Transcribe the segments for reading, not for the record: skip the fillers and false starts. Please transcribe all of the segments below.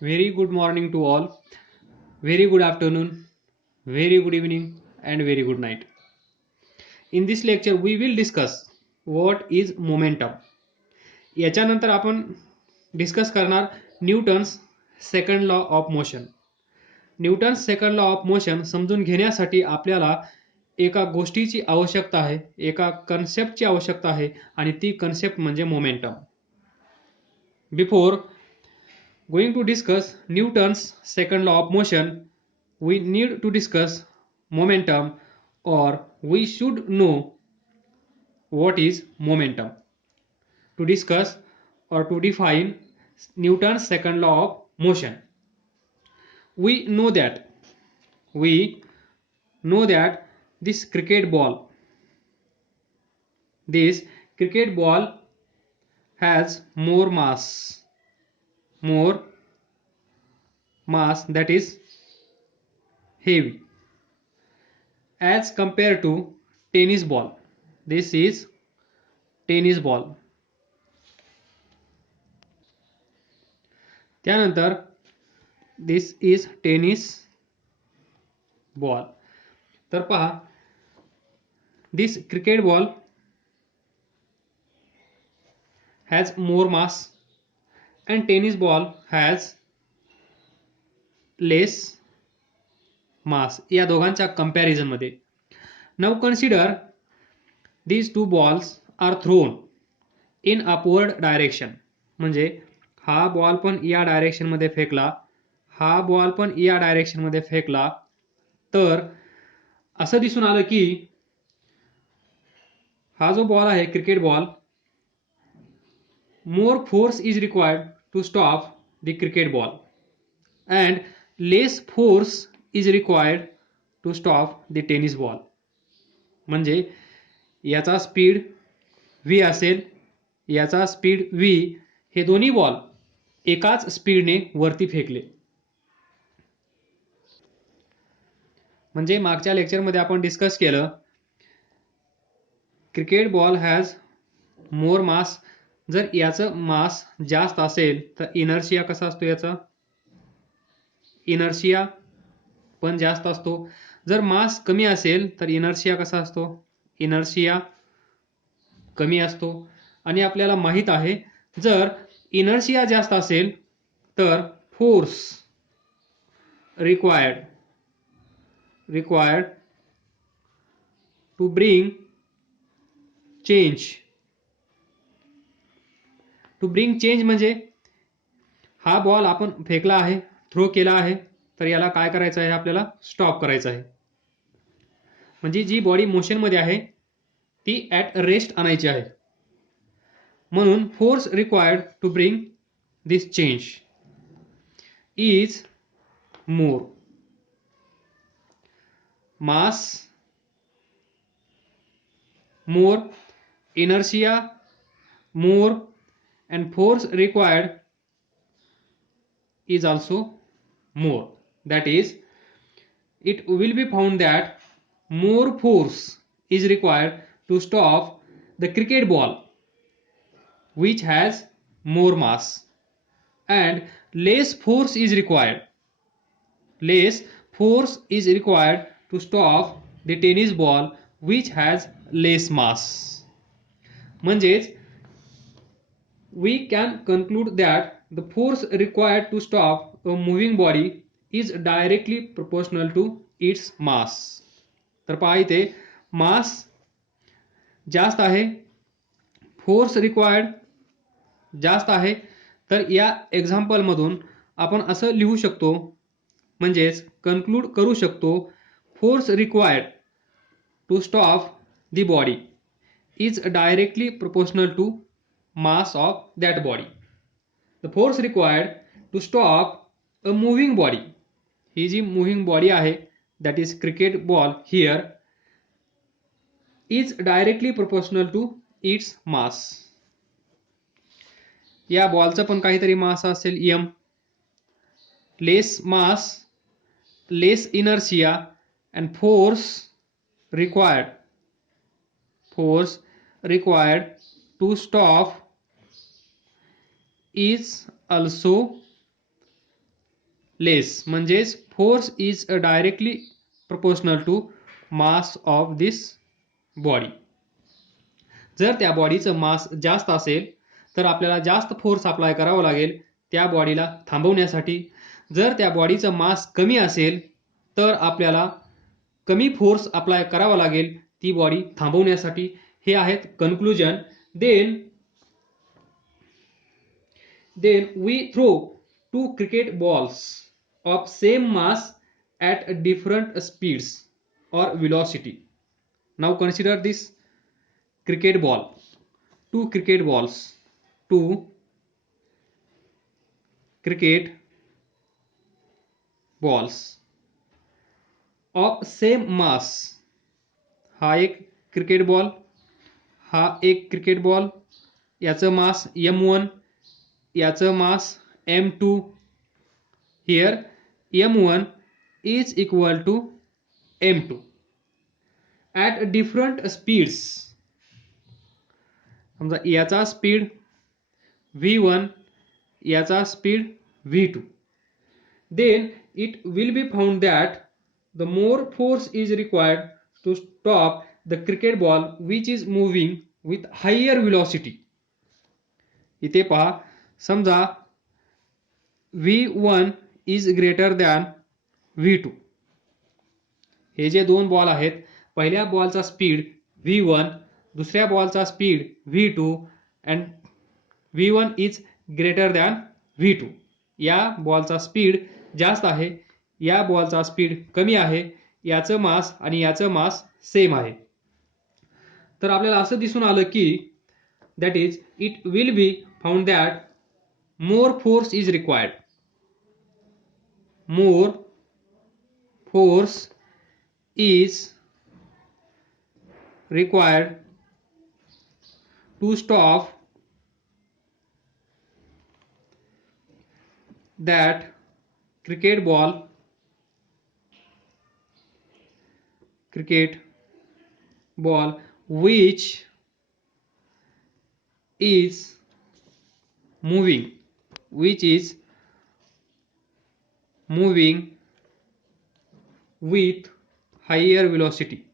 Very good morning to all, very good afternoon, very good evening, and very good night. In this lecture, we will discuss what is momentum. याच्यानंतर आपण discuss करणार Newton's second law of motion. Newton's second law of motion समजून घेण्यासाठी आपल्याला एका गोष्टीची आवश्यकता आहे, एका कन्सेप्टची आवश्यकता आहे आणि ती कन्सेप्ट म्हणजे momentum. Before going to discuss Newton's second law of motion, we need to discuss momentum, or we should know what is momentum. To discuss or to define Newton's second law of motion, we know that this cricket ball has more mass, that is heavy, as compared to tennis ball. This is tennis ball. त्यानंतर this is tennis ball. तर पहा, this cricket ball has more mass and tennis ball has less mass. या दोघांच्या comparison मध्ये. Now consider these two balls are thrown in upward direction. म्हणजे हा ball पण या डायरेक्शन मध्ये फेकला, हा बॉल पण या डायरेक्शन मध्ये फेकला, तर असं दिसून आलं की हा जो बॉल आहे cricket ball, more force is required to stop the cricket ball and less force is required to stop the tennis ball. म्हणजे याचा स्पीड v असेल, याचा स्पीड v, हे दोन्ही बॉल एकाच स्पीडने वरती फेकले. म्हणजे मागच्या लेक्चरमध्ये आपण डिस्कस केलं, क्रिकेट बॉल हॅज मोर मास. जर याचं मास जास्त असेल तर इनर्शिया कसा असतो, याचा इनर्शिया पण जास्त असतो. जर मास कमी असेल तर इनर्शिया कसा असतो, इनर्शिया कमी असतो. आणि आपल्याला माहित आहे, जर इनर्शिया जास्त असेल तर force required to bring change म्हणजे हा बॉल आपण फेकला आहे, थ्रो केला आहे, तर याला काय करायचं आहे, आपल्याला स्टॉप करायचं आहे. म्हणजे जी बॉडी मोशन मध्ये आहे ती ॲट रेस्ट आणायची आहे. म्हणून force required to bring this change is more. Mass more, inertia more, and force required is also more. That is, it will be found that more force is required to stop the cricket ball which has more mass, and less force is required to stop the tennis ball which has less mass. म्हणजेच we can conclude that the force required to stop a moving body is directly proportional to its mass. तर पहा इथे मास जास्त आहे, force required जास्त आहे. तर या एक्झाम्पल मधून आपण असं लिहू शकतो, म्हणजेच कन्क्लूड करू शकतो, force required to stop the body is directly proportional to mass of that body. The force required to stop a moving body, ही जी moving body आहे, that is cricket ball here, is directly proportional to its mass. या बॉलचं पण काहीतरी मास असेल m, less mass, less inertia, and force required to stop is also less म्हणजेच force is directly proportional to mass of this body. जर त्या बॉडीचं मास जास्त असेल तर आपल्याला जास्त फोर्स अप्लाय करावा लागेल त्या बॉडीला थांबवण्यासाठी. जर त्या बॉडीचं मास कमी असेल तर आपल्याला कमी फोर्स अप्लाय करावा लागेल ती बॉडी थांबवण्यासाठी. हे आहेत conclusion. Then we throw two cricket balls of same mass at different speeds or velocity. Now consider this cricket ball. Two cricket balls. Two cricket balls of same mass. हा एक cricket ball, हा एक cricket ball, याचं mass m1, याचं मास m2. Here m1 is equal to m2 at different speeds. समजा याचा speed v1, याचा speed v2. Then it will be found that the more force is required to stop the cricket ball which is moving with higher velocity. इथे पहा, समजा v1 is greater than v2. हे जे दोन ball आहेत, पहिल्या बॉलचा स्पीड v1, दुसऱ्या बॉलचा speed v2 and v1 is greater than v2. या बॉलचा स्पीड जास्त आहे, या बॉलचा स्पीड कमी आहे, याचं मास आणि याचं मास सेम आहे. तर आपल्याला असं दिसून आलं की that is it will be found that more force is required. More force is required to stop that cricket ball which is moving with higher velocity.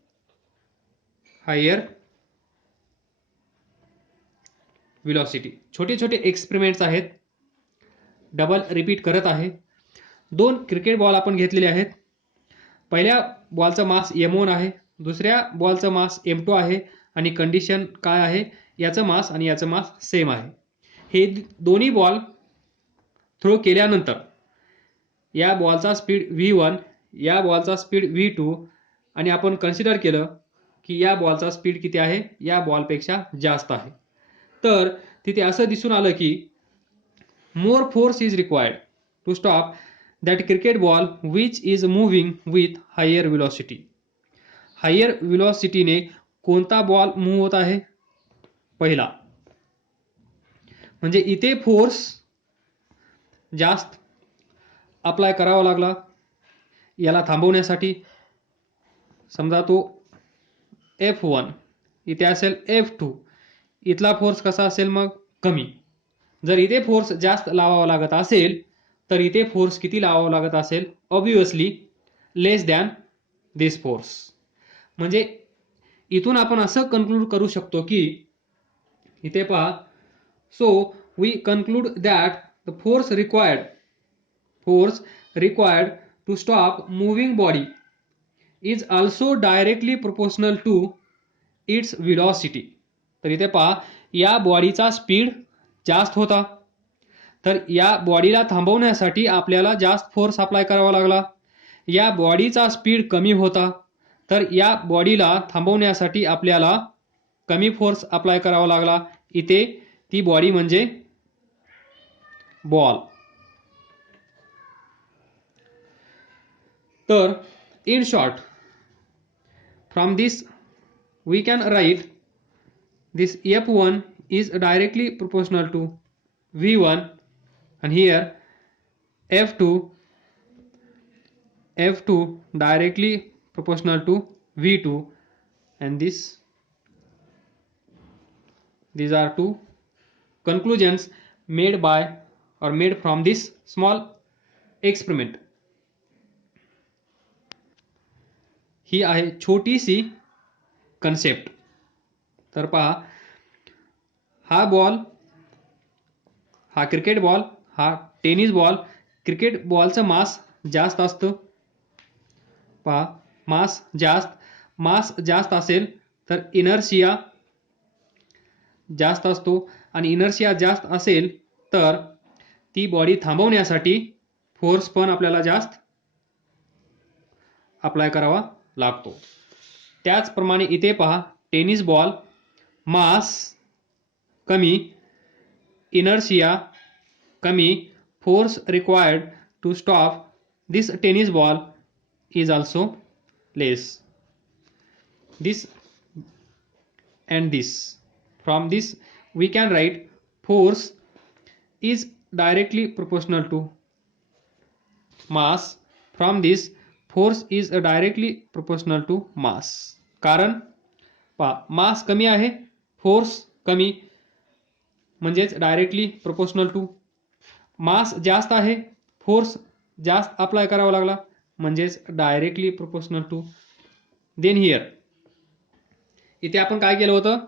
छोटे छोटे एक्सपेरिमेंट्स आहेत, डबल रिपीट करत आहे. दोन क्रिकेट बॉल आपण घेतलेले आहेत. पहिल्या बॉलचा मास m1 आहे, दुसऱ्या बॉलचा मास m2 आहे आणि कंडिशन काय आहे, याचं मास आणि याचं मास सेम आहे. हे दोन्ही बॉल थ्रो केल्यानंतर या बॉलचा स्पीड v1, या बॉलचा स्पीड v2 आणि आपण कन्सिडर केलं की या बॉलचा स्पीड किती आहे, या बॉलपेक्षा जास्त आहे. तर तिथे असं दिसून आलं की more force is required to stop that cricket ball which is moving with higher velocity. Higher velocity ने कोणता बॉल मूव्ह होत आहे, पहिला. म्हणजे इथे फोर्स जास्त अप्लाय करावा लागला याला थांबवण्यासाठी. समजा तो f1, इथे असेल f2, इथला फोर्स कसा असेल मग, कमी. जर इथे फोर्स जास्त लावावा लागत असेल तर इथे फोर्स किती लावावा लागत असेल, ऑब्वियसली लेस दॅन दिस फोर्स. म्हणजे इथून आपण असं कन्क्लूड करू शकतो की इथे पहा, so we conclude that the force required to stop moving body is also directly proportional to its velocity. तर इथे पहा, या बॉडीचा स्पीड जास्त होता तर या बॉडीला थांबवण्यासाठी आपल्याला जास्त फोर्स अप्लाय करावा लागला. या बॉडीचा स्पीड कमी होता तर या बॉडीला थांबवण्यासाठी आपल्याला कमी फोर्स अप्लाय करावा लागला. इथे ती बॉडी म्हणजे बॉल. तर in short, from this we can write this f1 is directly proportional to v1 and here f2 directly proportional to v2 and these are two conclusions made by or made from this small experiment ही आहे छोटीशी concept. तर पहा, हा ball, हा cricket ball, हा tennis ball. Cricket बॉलचं mass जास्त असतं. पहा, मास जास्त असेल तर इनर्शिया जास्त असतो, आणि इनर्शिया जास्त असेल तर ती बॉडी थांबवण्यासाठी फोर्स पण आपल्याला जास्त अप्लाय करावा लागतो. त्याचप्रमाणे इथे पहा, टेनिस बॉल मास कमी, इनर्शिया कमी, force required to stop this tennis ball is also less. This and this. From this we can write force is directly proportional to mass. From this force is directly proportional to mass. कारण पहा, मास कमी आहे, force कमी, म्हणजेच directly proportional to. मास जास्त आहे, force जास्त apply करावा लागला, म्हणजेच directly proportional to. Then here इथे आपण काय केलं होतं,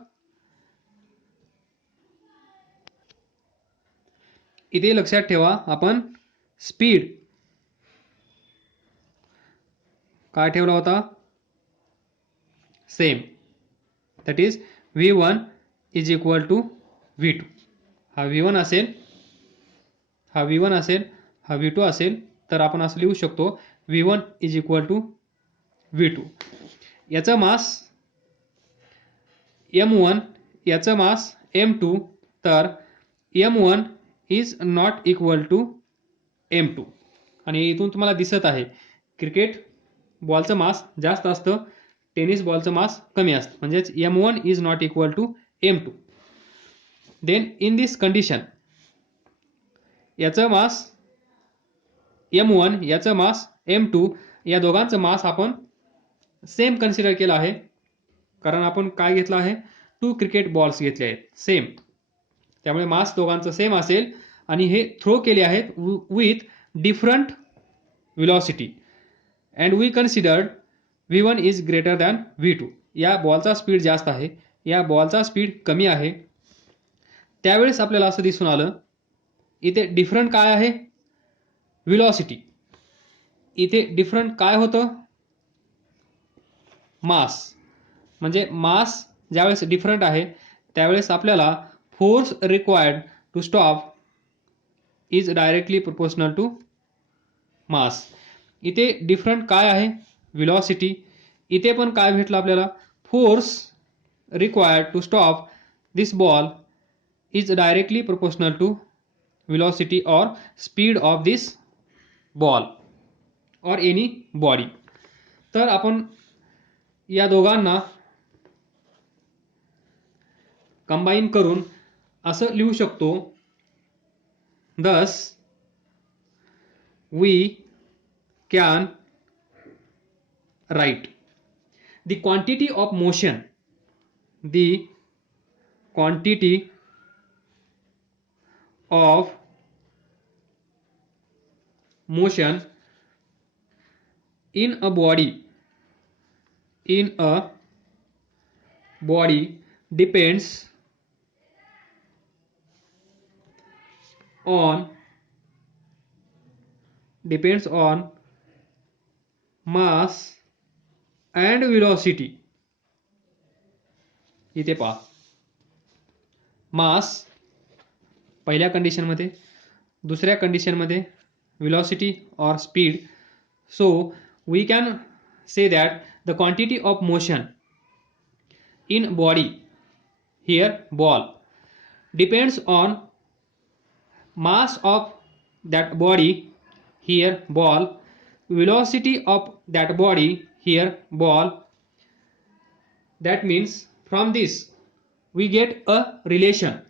इथे लक्षात ठेवा, आपण स्पीड काय ठेवला होता, same. That is v1 is equal to v2. हा v1 असेल, हा v1 असेल, हा v2 असेल, तर आपण असं लिहू शकतो v1 is equal to v2. याचं मास m1, याचं मास m2, तर m1 is not equal to m2. आणि इथून तुम्हाला दिसत आहे क्रिकेट बॉलचं मास जास्त असतं, टेनिस बॉलचं मास कमी असतं, म्हणजेच m1 is not equal to m2. Then in this condition याचं मास m1, याचं मास m2, या दोघांचं मास आपण सेम कन्सिडर केलं आहे, कारण आपण काय घेतलं आहे, 2 क्रिकेट बॉल्स घेतले आहेत सेम. त्यामुळे मास दोघांचं सेम असेल, आणि हे थ्रो केले आहेत with different velocity, and we considered v1 is greater than v2. या बॉलचा स्पीड जास्त आहे, या बॉलचा स्पीड कमी आहे. त्यावेळेस आपल्याला असं दिसून आलं, इथे डिफरंट काय आहे, व्हेलॉसिटी. इथे डिफरंट काय होतं, मास. म्हणजे मास ज्यावेळेस डिफरंट आहे त्यावेळेस आपल्याला force required to stop is directly proportional to mass. इथे डिफरंट काय आहे, व्हेलॉसिटी. इथे पण काय भेटलं आपल्याला, force required to stop this ball is directly proportional to velocity or speed of this ball or any body. तर आपण या दोघांना कंबाईन करून असं लिहू शकतो, thus we can write the quantity of motion, the quantity of motion in a body depends on mass and velocity. इथे पहा, मास पहिल्या कंडिशनमध्ये, दुसऱ्या कंडिशनमध्ये velocity or speed. So we can say that the quantity of motion in body, here ball, depends on mass of that body, here ball, velocity of that body, here ball. That means from this we get a relation,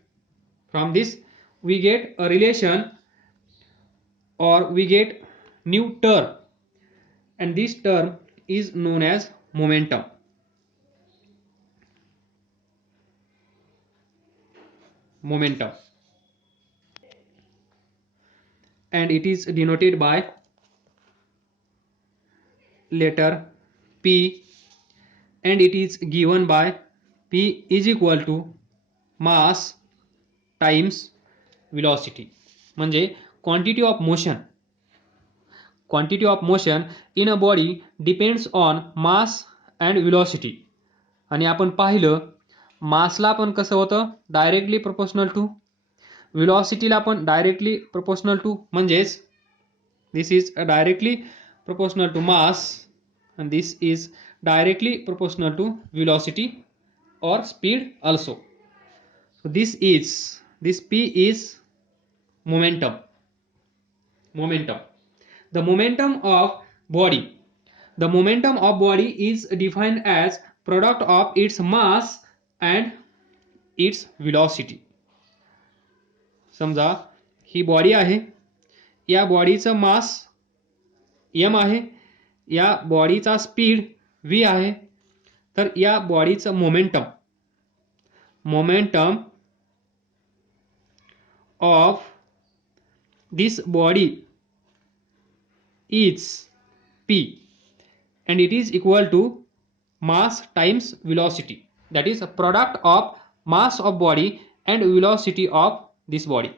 or we get new term, and this term is known as momentum. and it is denoted by letter P, and it is given by P is equal to mass times velocity. म्हणजे quantity of motion in a body depends on mass and velocity. आणि आपण पाहिलं मासला पण कसं होतं directly proportional to, व्हेलॉसिटीला पण directly proportional to, म्हणजेच this is directly proportional to mass and this is directly proportional to velocity or speed also. So this P is momentum. The momentum of body is defined as product of its mass and its velocity. समजा ही body आहे, या बॉडीचं मास m आहे, या बॉडीचा speed v आहे, तर या बॉडीचं momentum of this body is p and it is equal to mass times velocity, that is a product of mass of body and velocity of this body,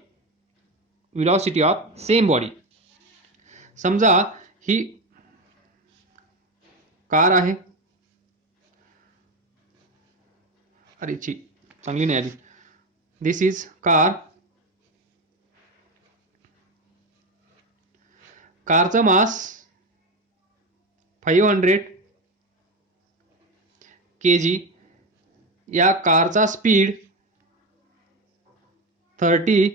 velocity of same body. समजा ही car आहे, अरे ची चांगली नाही आली, दिस is car, कारचं मास 500 kg, या कारचा speed 30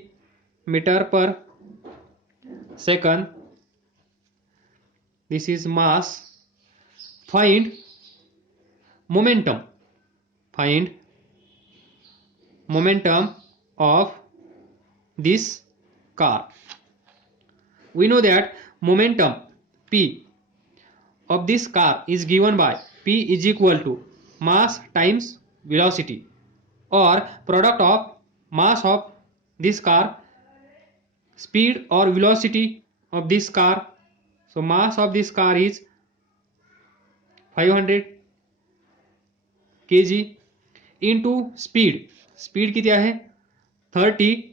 metre per second. This is mass. Find momentum of this car. We know that momentum P of this car is given by P is equal to mass times velocity or product of mass of this car, speed or velocity of this car. So mass of this car is 500 kg into speed किती आहे 30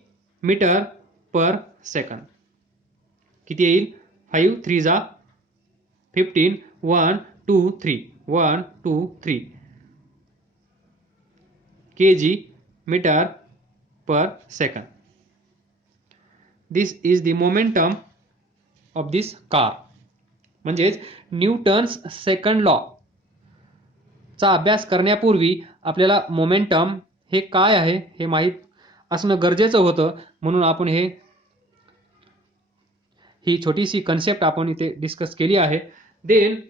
metre per second. किती येईल 5 3 जा 15 1 2 3 kg metre per second. This is the momentum of this car. म्हणजेच Newton's second law चा अभ्यास करण्यापूर्वी आपल्याला मोमेंटम हे काय आहे हे माहीत असणं गरजेचं होतं, म्हणून आपण ही छोटीशी कन्सेप्ट आपण इथे डिस्कस केली आहे. Then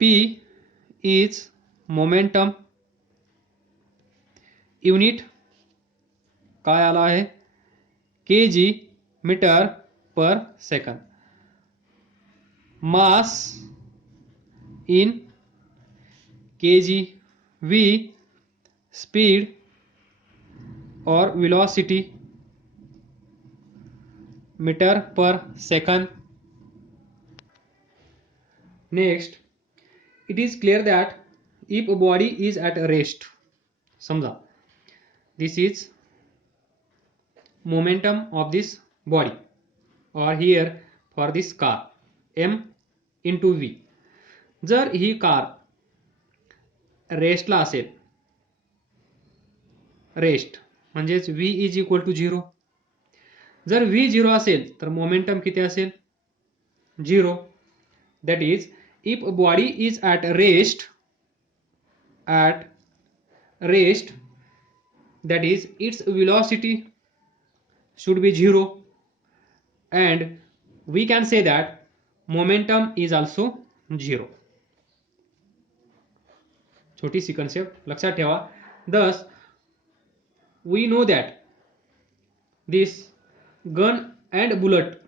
P is momentum, unit काय आला आहे kg metre per second. Mass in kg, v speed और velocity metre per second. Next, it is clear that if a body is at rest, समजा this is momentum of this body or here for this car m into v. जर ही car रेस्टला असेल, rest म्हणजेच v is equal to 0. जर v 0 असेल तर momentum किती असेल 0. That is if a body is at rest that is its velocity should be 0 and we can say that momentum is also 0. छोटी C concept लक्षात ठेवा. Thus we know that this gun and bullet,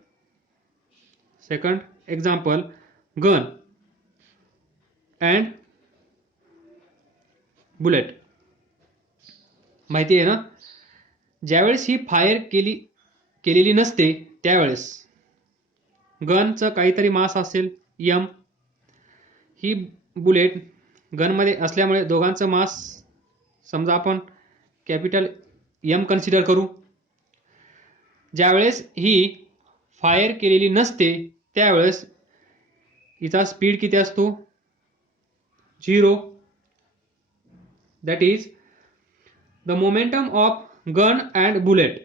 second example gun and bullet, माहिती आहे ना. ज्यावेळेस ही fire केलेली नसते त्यावेळेस गनचं काहीतरी मास असेल m, ही बुलेट गनमध्ये असल्यामुळे दोघांचं मास समजा आपण कॅपिटल M कन्सिडर करू. ज्यावेळेस ही फायर केलेली नसते त्यावेळेस हिचा स्पीड किती असतो 0. That is the momentum of gun and bullet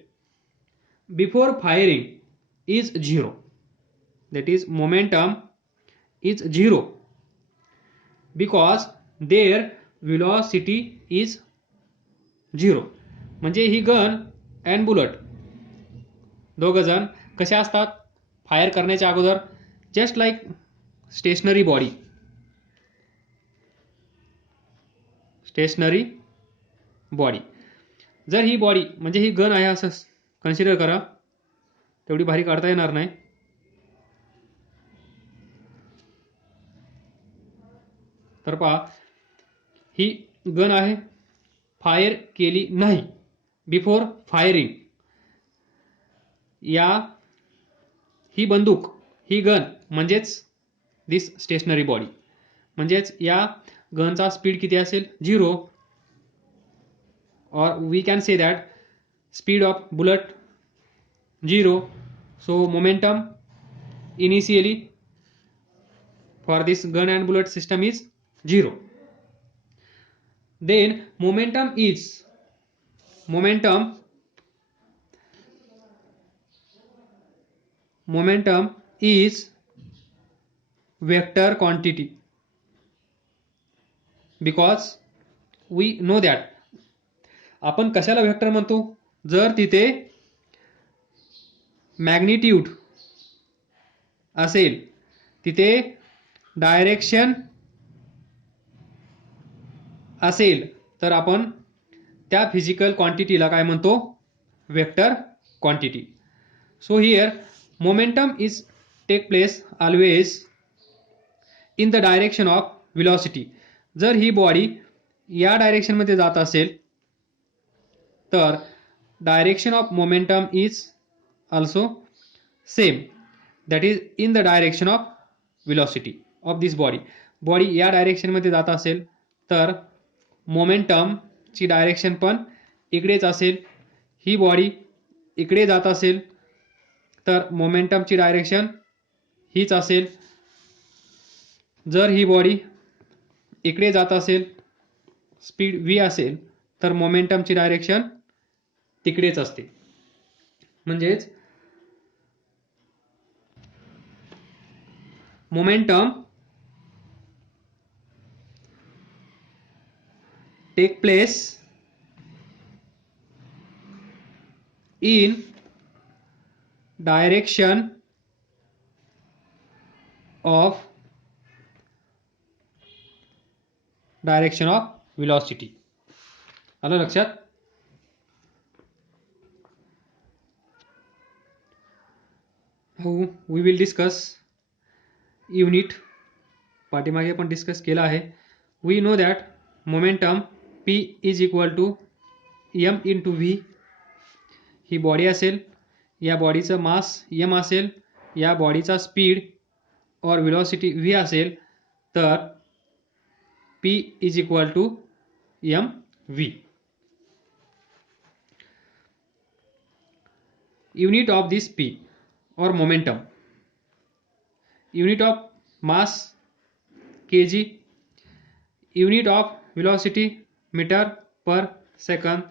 before firing is 0. that is momentum is 0 because their velocity is 0. म्हणजे ही गन अँड बुलेट दोघ जण कसे असतात फायर करण्याच्या अगोदर जस्ट लाईक स्टेशनरी बॉडी. जर ही बॉडी म्हणजे ही गन आहे असं कन्सिडर करा, तेवढी भारी काढता येणार नाही. तर पहा ही गन आहे, फायर केली नाही बिफोर फायरिंग. ही बंदूक ही गन म्हणजेच दिस स्टेशनरी बॉडी म्हणजेच या गनचा स्पीड किती असेल 0. और we can say that speed of bullet 0. So momentum initially for this gun and bullet system is 0. Then momentum is vector quantity because we know that. आपण कशाला vector म्हणतो जर तिथे मॅग्निट्यूड असेल, तिथे डायरेक्शन असेल तर आपण त्या फिजिकल क्वांटिटीला काय म्हणतो vector quantity. So here momentum is take place always in the direction of velocity. जर ही बॉडी या डायरेक्शन मध्ये जात असेल तर direction of momentum is also same, that is in the direction of velocity of this body या direction मध्ये जात असेल तर मोमेंटम ची डायरेक्शन पण इकडेच असेल. ही बॉडी इकडे जात असेल तर मोमेंटम ची डायरेक्शन हीच असेल. जर ही बॉडी इकडे जात असेल, स्पीड v असेल तर मोमेंटम ची डायरेक्शन तिकडेच असते. म्हणजेच momentum take place in direction of velocity. आलं लक्षात. we will discuss unit पाठीमागे पण डिस्कस केला आहे. we know that momentum P is equal to m into v. He body असेल, या बॉडीचं मास m असेल, या बॉडीचा स्पीड और वेलोसिटी v असेल तर P is equal to mv. Unit of this P or momentum, unit of mass kg, unit of velocity meter per second.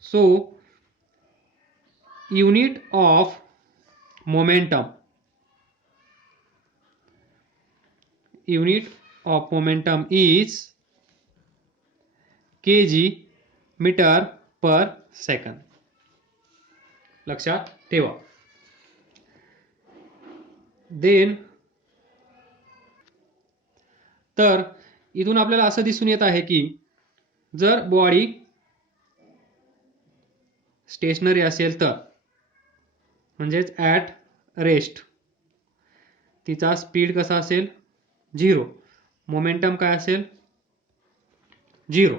So unit of momentum is kg meter per second. लक्षात ठेवा. Then तर इथून आपल्याला असं दिसून येत आहे की जर बॉडी स्टेशनरी असेल तर म्हणजेच ॲट रेस्ट तिचा स्पीड कसा असेल 0, मोमेंटम काय असेल 0.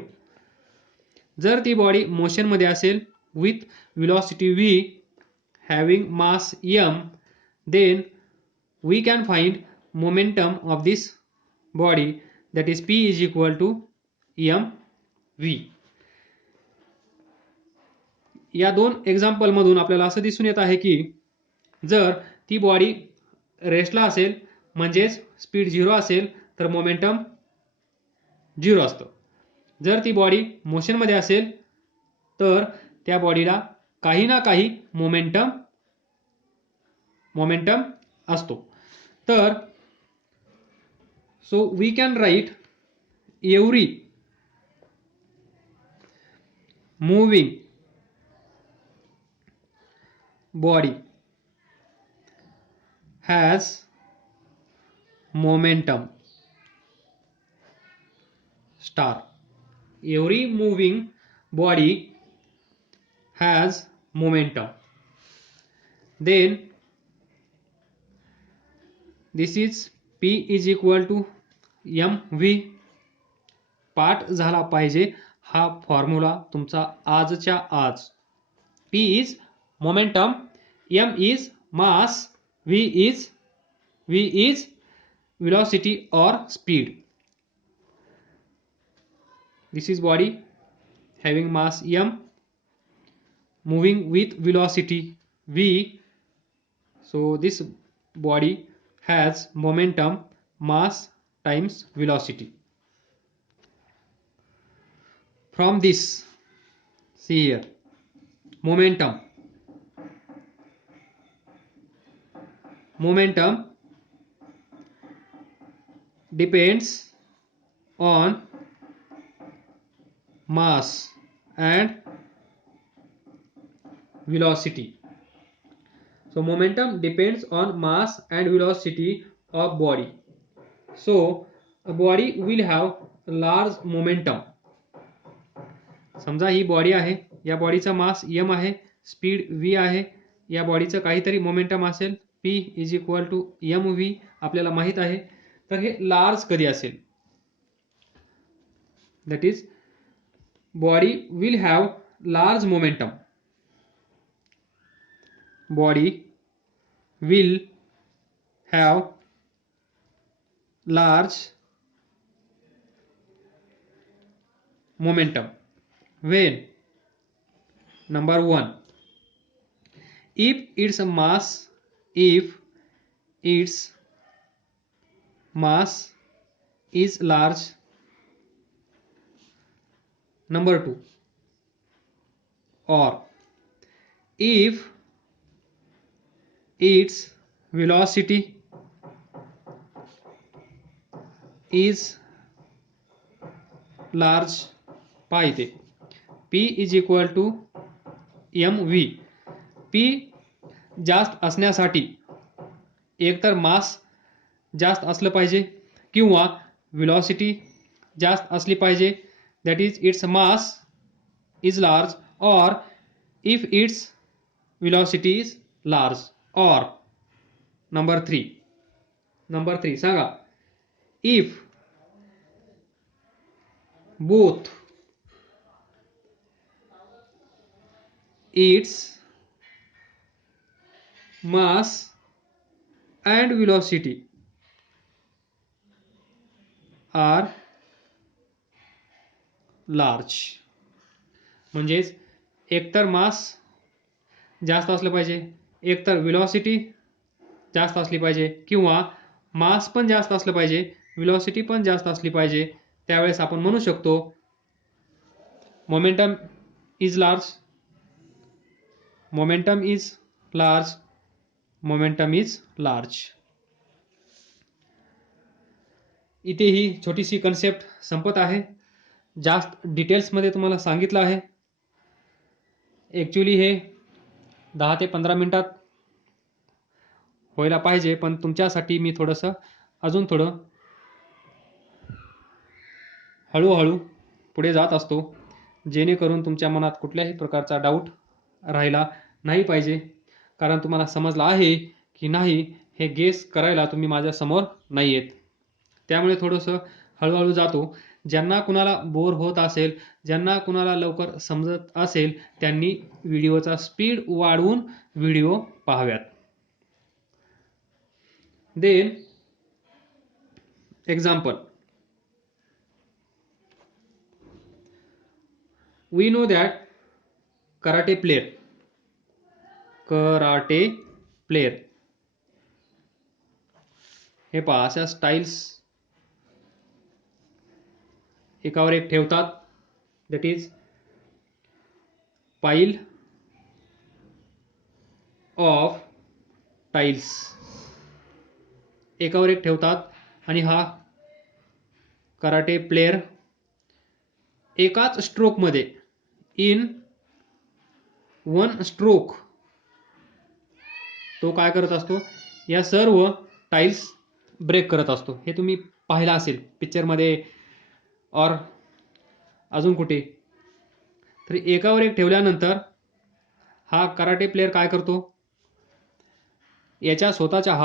जर ती बॉडी मोशन मध्ये असेल with velocity v having mass m, then we can find momentum of this body, that is p is equal to mv. या दोन एक्झाम्पल मधून आपल्याला असं दिसून येत आहे की जर ती बॉडी रेस्टला असेल म्हणजेच स्पीड 0 असेल तर मोमेंटम 0 असतं. जर ती बॉडी मोशनमध्ये असेल तर त्या बॉडीला काही ना काही मोमेंटम असतो. तर so we can write every moving body has momentum star. Every moving body has momentum. Then this is p is equal to mv. पाठ झाला पाहिजे हा फॉर्म्युला तुमचा आजच्या आज. p is momentum, m is mass, v is velocity or speed. This is body having mass m moving with velocity v, so this body has momentum mass times velocity. From this, see here, momentum depends on mass and velocity. So momentum depends on mass and velocity of body. So a body will have large momentum. समजा ही body आहे, या बॉडीचा mass m आहे, speed v आहे, या बॉडीचं काहीतरी momentum असेल p is equal to mv आपल्याला माहित आहे. तर हे लार्ज कधी असेल, that is body will have large momentum. Body will have large momentum when number 1, if its mass is large. Number 2, or if its velocity is large. पहा इथे p is equal to mv. p जास्त असण्यासाठी एकतर मास जास्त असलं पाहिजे किंवा velocity जास्त असली पाहिजे, that is it's mass is large, और if it's velocity is large, और नंबर 3 सांगा, if both its mass and velocity are large. म्हणजेच एकतर मास जास्त असलं पाहिजे, एकतर वेलोसिटी जास्त असली पाहिजे, किंवा मास पण जास्त असलं पाहिजे, वेलोसिटी पण जास्त असली पाहिजे. त्यावेळेस आपण म्हणू शकतो momentum is large, momentum is large, momentum is large. इथे ही छोटीशी कन्सेप्ट संपत आहे. जास्त डिटेल्समध्ये तुम्हाला सांगितलं आहे. ॲक्च्युली हे 10 ते 15 मिनिटात व्हायला पाहिजे, पण तुमच्यासाठी मी थोडंसं अजून थोडं हळूहळू पुढे जात असतो, जेणेकरून तुमच्या मनात कुठल्याही प्रकारचा डाऊट राहिला नाही पाहिजे. कारण तुम्हाला समजलं आहे की नाही हे गेस करायला तुम्ही माझ्यासमोर नाही आहेत, त्यामुळे थोडंसं हळूहळू जातो. ज्यांना कुणाला बोर होत असेल, ज्यांना कुणाला लवकर समजत असेल, त्यांनी व्हिडिओचा स्पीड वाढवून व्हिडिओ पाहाव्यात. Then example, we know that karate player हे पहा, अशा स्टाईल्स एकावर एक ठेवतात, दॅट इज पाईल ऑफ टाईल्स, एकावर एक ठेवतात आणि हा कराटे प्लेयर एकाच स्ट्रोकमध्ये इन वन स्ट्रोक तो काय करत असतो, या सर्व टाईल्स ब्रेक करत असतो. हे तुम्ही पाहिलं असेल पिक्चरमध्ये और अजून कुठे. तर एकावर एक ठेवल्यानंतर हा कराटे प्लेयर काय करतो, याच्या स्वतःच्या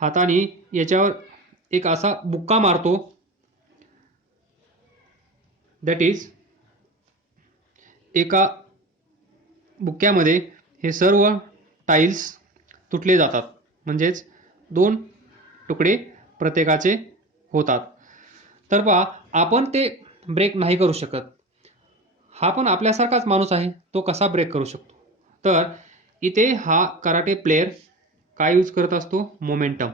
हाताने याच्यावर एक असा बुक्का मारतो, दॅट इज एका बुक्क्यामध्ये हे सर्व टाईल्स तुटले जातात, म्हणजेच 2 तुकडे प्रत्येकाचे होतात. तर पहा, आपण ते ब्रेक नाही करू शकत. हा पण आपल्यासारखाच माणूस आहे, तो कसा ब्रेक करू शकतो. तर इथे हा कराटे प्लेयर काय यूज करत असतो, मोमेंटम.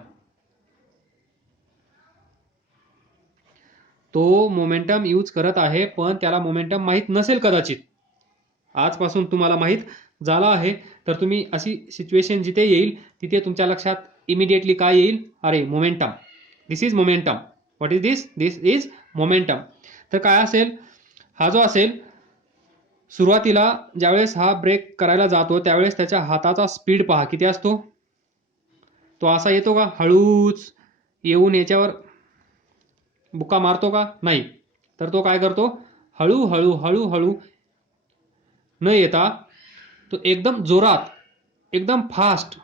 तो मोमेंटम यूज करत आहे, पण त्याला मोमेंटम माहीत नसेल कदाचित. आजपासून तुम्हाला माहीत झाला आहे, तर तुम्ही अशी सिच्युएशन जिथे येईल तिथे तुमच्या लक्षात इमिडिएटली काय येईल, अरे momentum, this is momentum. What is this, this is momentum. तर काय असेल, हा जो असेल, सुरुवातीला ज्यावेळेस हा ब्रेक करायला जातो त्यावेळेस त्याच्या हाताचा स्पीड पहा किती असतो. तो असा येतो का, हळूच येऊन याच्यावर बुक्का मारतो का, नाही. तर तो काय करतो, हळूहळू हळूहळू न येता तो एकदम जोरात, एकदम फास्ट,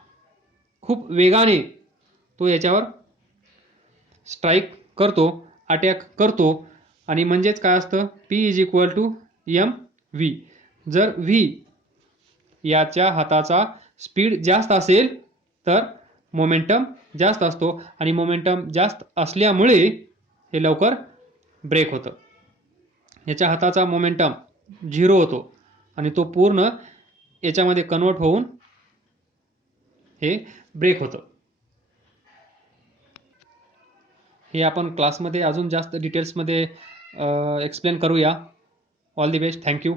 खूप वेगाने तो याच्यावर स्ट्राईक करतो, अटॅक करतो. आणि म्हणजेच काय असतं, P = mv. जर v याच्या हाताचा स्पीड जास्त असेल तर मोमेंटम जास्त असतो, आणि मोमेंटम जास्त असल्यामुळे हे लवकर ब्रेक होतं. याच्या हाताचा मोमेंटम 0 होतो आणि तो पूर्ण याच्यामध्ये कन्वर्ट होऊन हे ब्रेक होतं. हे आपण क्लासमध्ये अजून जास्त डिटेल्समध्ये एक्सप्लेन करूया. All the best. थँक्यू.